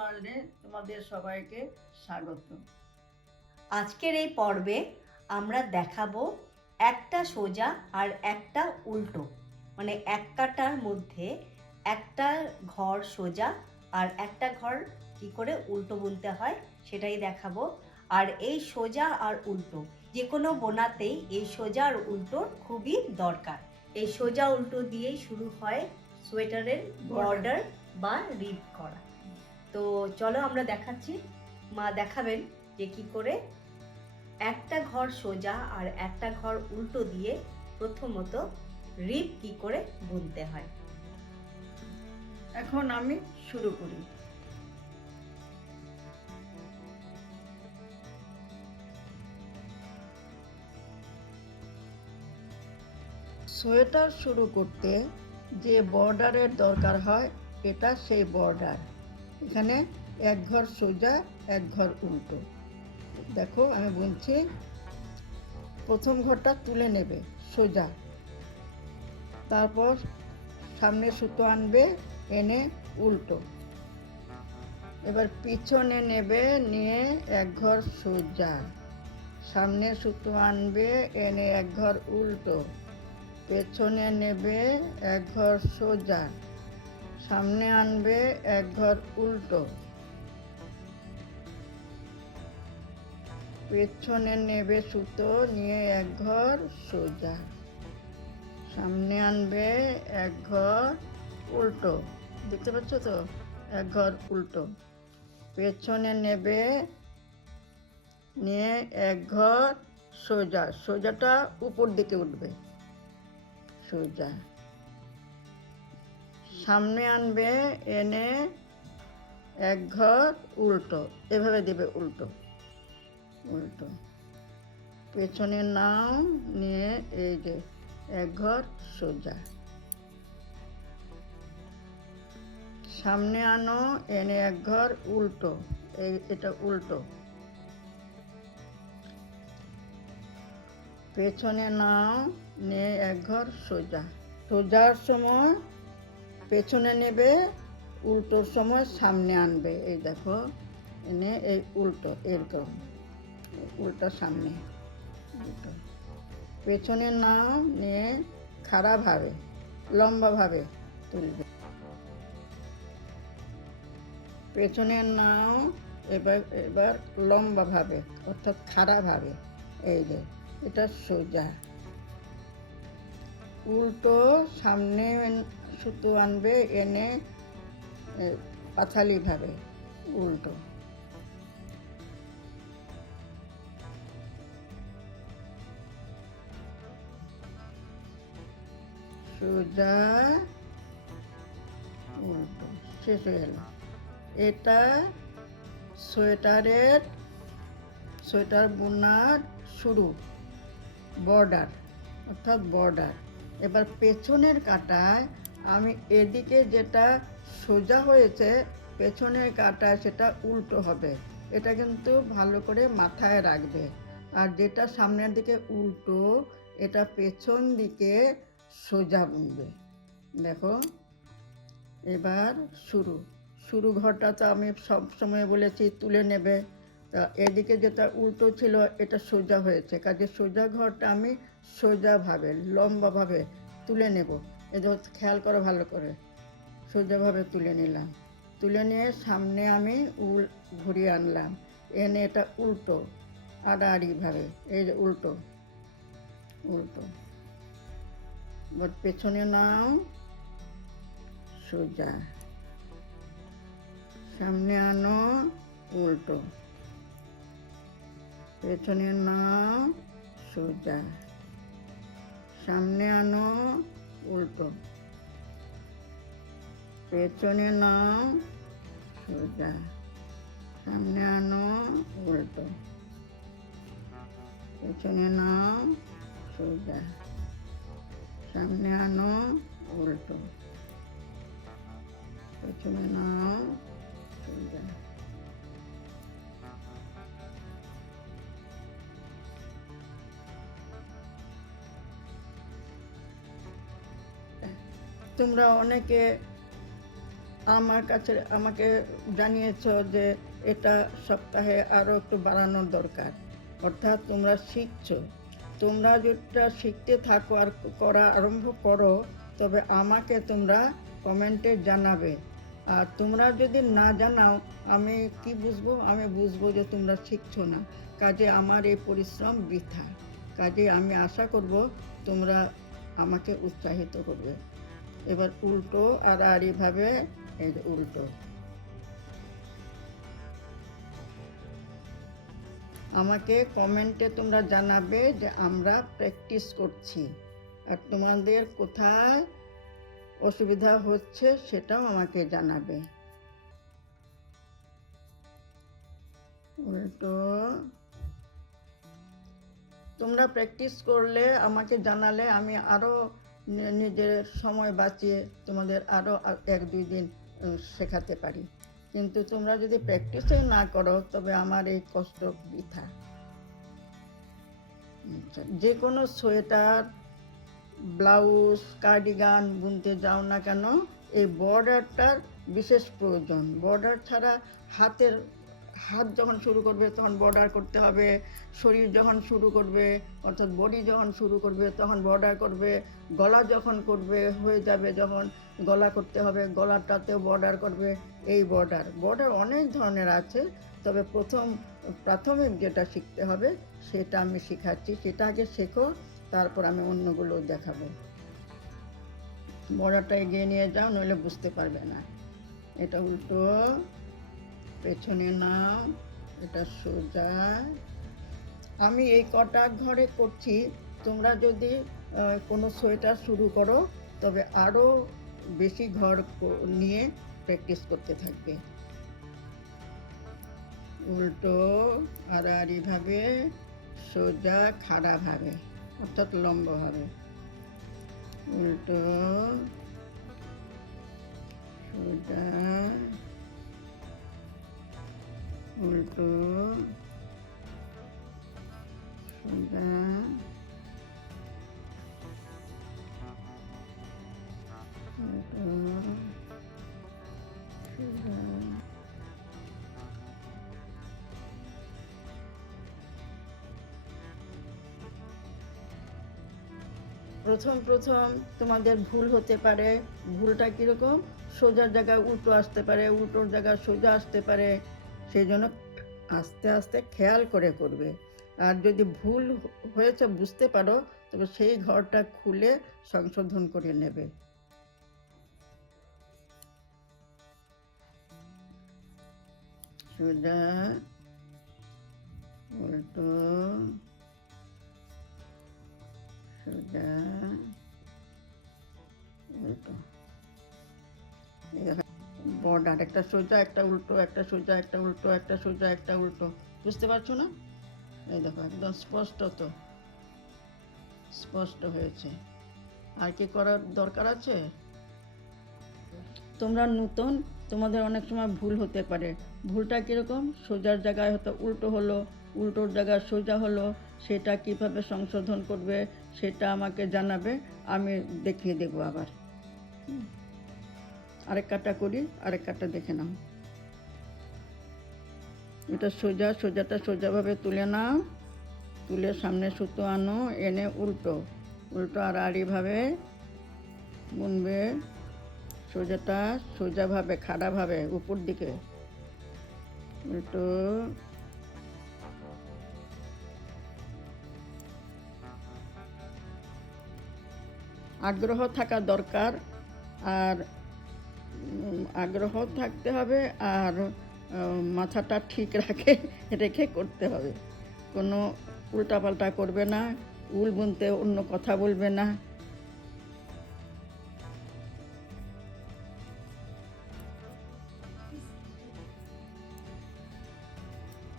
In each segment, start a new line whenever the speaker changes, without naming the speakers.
ওয়ার্ল্ডে তোমাদের সবাইকে স্বাগত।
আজকের এই পর্বে আমরা দেখাবো একটা সোজা আর একটা উল্টো। মানে এক কাটার মধ্যে একটা ঘর সোজা আর একটা ঘর কি করে উল্টো বুনতে হয় সেটাই দেখাবো। আর এই সোজা আর উল্টো যে কোনো বোনাতেই এই সোজা আর উল্টোর খুবই দরকার। এই সোজা উল্টো দিয়েই শুরু হয় সোয়েটারের বর্ডার বা রিপ করা। তো চলো আমরা দেখাচ্ছি। মা দেখাবেন যে কি করে একটা ঘর সোজা আর একটা ঘর উল্টো দিয়ে প্রথমত রিপ কি করে বুনতে হয়।
এখন আমি শুরু করি। সোয়েটার শুরু করতে যে বর্ডারের দরকার হয়, এটা সেই বর্ডার। এখানে এক ঘর সোজা, এক ঘর উল্টো। দেখো, আমি বলছি, প্রথম ঘরটা তুলে নেবে, সোজা। তারপর সামনে সুতো আনবে, এনে উল্টো। এবার পিছনে নেবে, নিয়ে এক ঘর সোজা। সামনে সুতো আনবে, এনে এক ঘর উল্টো। পেছনে নেবে, এক ঘর সোজা। সামনে আনবে এক ঘর উল্টো। পেছনে নেবে সুতো, নিয়ে এক ঘর সোজা। সামনে আনবে এক ঘর উল্টো। দেখতে পাচ্ছ তো? এক ঘর উল্টো। পেছনে নেবে, নিয়ে এক ঘর সোজা। সোজাটা উপর দিকে উঠবে। সোজা। সামনে আনবে, এনে এক ঘর উল্টো। এভাবে দেবে উল্টো। উল্টো। পেছনে নাও, নিয়ে এই যে এক ঘর সোজা। সামনে আনো, এনে এক ঘর উল্টো। এই এটা উল্টো। পেছনে নাও, নিয়ে এক ঘর সোজা। সোজার সময় পেছনে নেবে উল্টোর সময় সামনে আনবে। এই দেখো, এনে এই উল্টো, এরকম। উল্টো সামনে, উল্টো। পেছনে নাও নিয়ে খাড়াভাবে, লম্বাভাবে তুলবে। পেছনের নাও, এবার এবার লম্বাভাবে, অর্থাৎ খাড়াভাবে। এই যে, এটা সোজা। উল্টো সামনে সুতো আনবে, এনে পাথালিভাবে উল্টো। সোজা, উল্টো, শেষ হয়ে গেল। এটা সোয়েটারের, সোয়েটার বোনার শুরু, বর্ডার, অর্থাৎ বর্ডার। এবার পেছনের কাটায় আমি এদিকে যেটা সোজা হয়েছে, পেছনের কাটায় সেটা উল্টো হবে। এটা কিন্তু ভালো করে মাথায় রাখবে। আর যেটা সামনের দিকে উল্টো, এটা পেছন দিকে সোজা বুনবে। দেখো, এবার শুরু। শুরু ঘরটা তো আমি সব সময় বলেছি তুলে নেবে। তা এদিকে যেটা উল্টো ছিল, এটা সোজা হয়েছে। কাজে সোজা ঘরটা আমি সোজাভাবে, লম্বাভাবে তুলে নেব। এদের খেয়াল করো ভালো করে। সোজাভাবে তুলে নিলাম। তুলে নিয়ে সামনে আমি উল ঘুরিয়ে আনলাম। এনে এটা উল্টো আড়াআড়িভাবে এই যে উল্টো উল্টো। পেছনে নাও, সোজা। সামনে আনো, উল্টো। পেছনে নাও, সোজা। সামনে আনো উল্টো পেছনে নাও সোজা সামনে আনো উল্টো পেছনে নাও সোজা সামনে আনো উল্টো পেছনে নাও সোজা তোমরা অনেকে আমার কাছে, আমাকে জানিয়েছ যে এটা সপ্তাহে আরও একটু বাড়ানোর দরকার। অর্থাৎ তোমরা শিখছো। তোমরা যেটা শিখতে থাকো আর করা আরম্ভ করো, তবে আমাকে তোমরা কমেন্টে জানাবে। আর তোমরা যদি না জানাও, আমি কি বুঝব? আমি বুঝব যে তোমরা শিখছো না। কাজে আমার এই পরিশ্রম বৃথা। কাজে আমি আশা করব তোমরা আমাকে উৎসাহিত করবে। এবার উল্টো আর আর এইভাবে এই যে উল্টো। আমাকে কমেন্টে তোমরা জানাবে যে আমরা প্র্যাকটিস করছি আর তোমাদের কোথায় অসুবিধা হচ্ছে সেটাও আমাকে জানাবে। উল্টো। তোমরা প্র্যাকটিস করলে আমাকে জানালে আমি আরও নিজের সময় বাঁচিয়ে তোমাদের আরও এক দুই দিন শেখাতে পারি। কিন্তু তোমরা যদি প্র্যাকটিসই না করো তবে আমার এই কষ্ট বৃথা। আচ্ছা, যে কোনো সোয়েটার ব্লাউজ কার্ডিগান বুনতে যাও না কেন এই বর্ডারটার বিশেষ প্রয়োজন। বর্ডার ছাড়া হাতের হাত যখন শুরু করবে তখন বর্ডার করতে হবে, শরীর যখন শুরু করবে, অর্থাৎ বডি যখন শুরু করবে তখন বর্ডার করবে, গলা যখন করবে, হয়ে যাবে যখন গলা করতে হবে, গলাটাতেও বর্ডার করবে, এই বর্ডার বর্ডার অনেক ধরনের আছে, তবে প্রথম, প্রাথমিক যেটা শিখতে হবে সেটা আমি শেখাচ্ছি, সেটা আগে শেখো, তারপর আমি অন্যগুলো দেখাবো। বর্ডারটা এগিয়ে নিয়ে যাও, নইলে বুঝতে পারবে না। এটা উল্টো। পেছনে নাও এটা সোজা। আমি এই কটা ঘরে করছি। তোমরা যদি কোনো সোয়েটার শুরু করো, তবে আরও বেশি ঘর নিয়ে প্র্যাকটিস করতে থাকবে। উল্টো আড়াআড়িভাবে সোজা খাড়াভাবে অর্থাৎ লম্বভাবে উল্টো, সোজা উল্টো, সোজা। উল্টো, সোজা। প্রথম প্রথম তোমাদের ভুল হতে পারে। ভুলটা কীরকম? সোজার জায়গায় উল্টো আসতে পারে, উল্টোর জায়গায় সোজা আসতে পারে। সেই জন্য আস্তে আস্তে খেয়াল করে করবে। আর যদি ভুল হয়েছে বুঝতে পারো, তবে সেই ঘরটা খুলে সংশোধন করে নেবে। সোজা, উল্টো সোজা, উল্টো। বর্ডার একটা সোজা, একটা উল্টো, একটা সোজা, একটা উল্টো, একটা সোজা, একটা উল্টো। বুঝতে পারছ না? এই দেখো, একদম স্পষ্ট তো। স্পষ্ট হয়েছে। আর কি করার দরকার আছে? তোমরা নতুন, তোমাদের অনেক সময় ভুল হতে পারে। ভুলটা কীরকম? সোজার জায়গায় হয়তো উল্টো হলো, উল্টোর জায়গায় সোজা হলো, সেটা কীভাবে সংশোধন করবে, সেটা আমাকে জানাবে, আমি দেখিয়ে দেবো আবার। আরেক কাটা করি, আরেক কাটা দেখে নাও। এটা সোজা, সোজাটা সোজাভাবে তুলে নাও। তুলে সামনে সুতো আনো, এনে উল্টো উল্টো আর আড়িভাবে বুনবে। সোজাটা সোজাভাবে, খাড়াভাবে, উপর দিকে। উল্টো। আগ্রহ থাকা দরকার, আর আগ্রহ থাকতে হবে আর মাথাটা ঠিক রাখে, রেখে করতে হবে। কোনো উল্টাপাল্টা করবে না, উল বুনতে অন্য কথা বলবে না।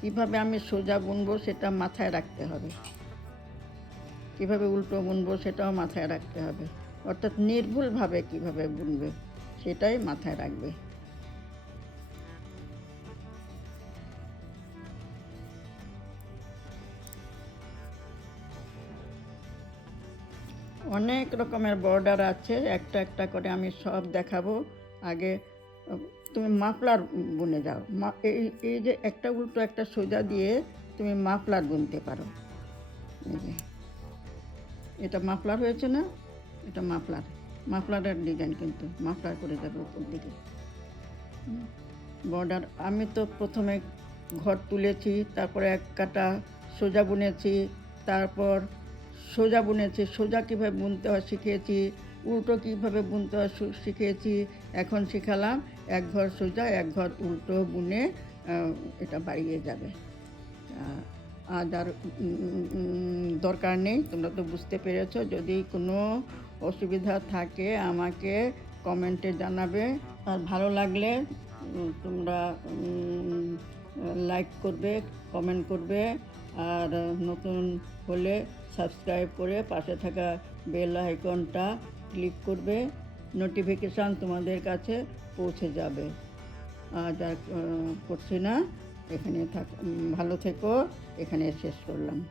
কীভাবে আমি সোজা বুনবো সেটা মাথায় রাখতে হবে। কীভাবে উল্টো বুনবো সেটাও মাথায় রাখতে হবে। অর্থাৎ নির্ভুলভাবে কীভাবে বুনবে। সেটাই মাথায় রাখবে। অনেক রকমের বর্ডার আছে, একটা একটা করে আমি সব দেখাবো। আগে, তুমি মাফলার বুনে যাও। এই এই যে একটা উল্টো একটা সোজা দিয়ে তুমি মাফলার বুনতে পারো। এটা মাফলার হয়েছে না? এটা মাফলার। মাফলারের ডিজাইন কিন্তু, মাফলার করে যাবে উপর দিকে। বর্ডার, আমি তো প্রথমে ঘর তুলেছি, তারপরে এক কাটা সোজা বুনেছি, তারপর সোজা বুনেছি, সোজা কীভাবে বুনতে হয় শিখিয়েছি, উল্টো কীভাবে বুনতে হয় শিখিয়েছি, এখন শিখালাম, এক ঘর সোজা, এক ঘর উল্টো বুনে এটা বাড়িয়ে যাবে। আর দরকার নেই, তোমরা তো বুঝতে পেরেছ, যদি কোনো অসুবিধা থাকে আমাকে কমেন্টে জানাবে। আর ভালো লাগলে তোমরা লাইক করবে কমেন্ট করবে। আর নতুন হলে সাবস্ক্রাইব করে পাশে থাকা বেল আইকনটা ক্লিক করবে। নোটিফিকেশান তোমাদের কাছে পৌঁছে যাবে। আর আহ, করছি না। এখানে থাক ভালো থেকো। এখানে শেষ করলাম।